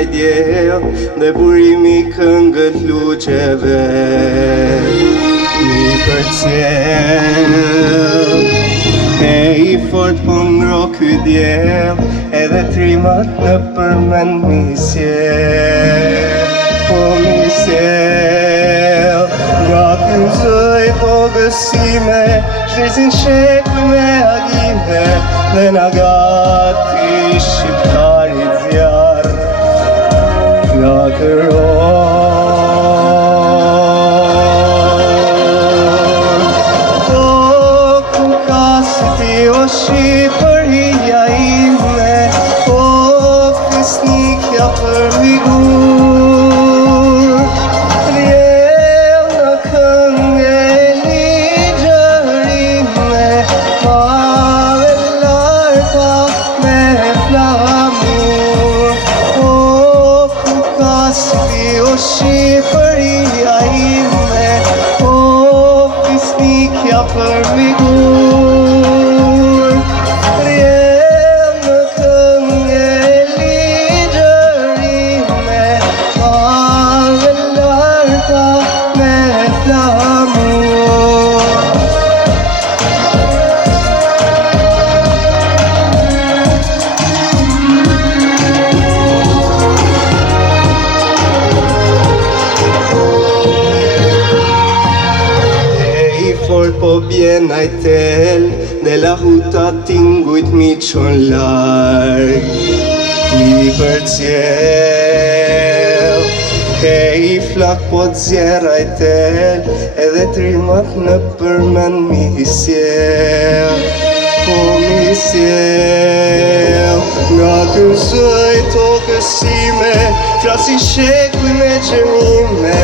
kraj djel dhe burimi këngët luqeve. Mi përcjell e i fort po ngro ky djel, edhe trimat në përmend mi sjell. Po mi sjell nga ky zëj tokësime, shnesin shekuj me agime, dhe na gati shqiptarit zjarr flakëron. O ku ka si ti o Shqipëria ime, o fisnikja për migur, rjell në këngë e ligjërime, mare larta me flamur. O ku ka si ti o Shqipëria ime, o fisnikja për migur, rjell në këngë e ligjërime, mare larta me flamur. Fort po bjen ajtel, dhe la huta tingujt mi qon larg. Mi përcjell e i flak po t'zjer ajtel, edhe trimat në përmend mi sjell. Po mi sjell nga ky zëj tokësime, flasin shekuj me gjërime,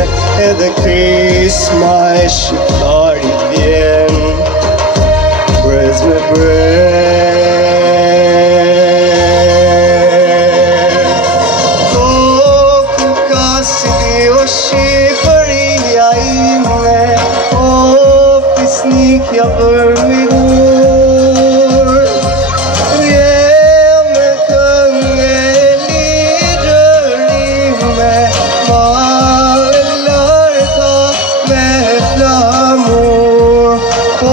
edhe krisma e shqiptarit vjen brez me brez. O ku ka si ti o Shqipëria ime, o fisnikja për migur, rjell në këngë e ligjërime, mare larta me flamur. O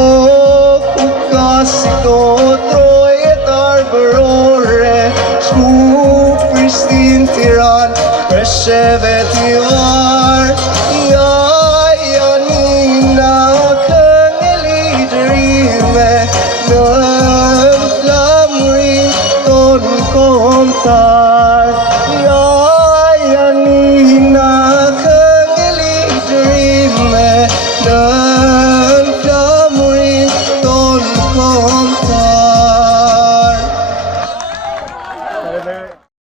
ku ka si do troje t'arbërore, shku Prishtinë, Tiranë, Presheve, Tivar, nga Janina këngë e ligjërime, në flamurin tonë kombëtar.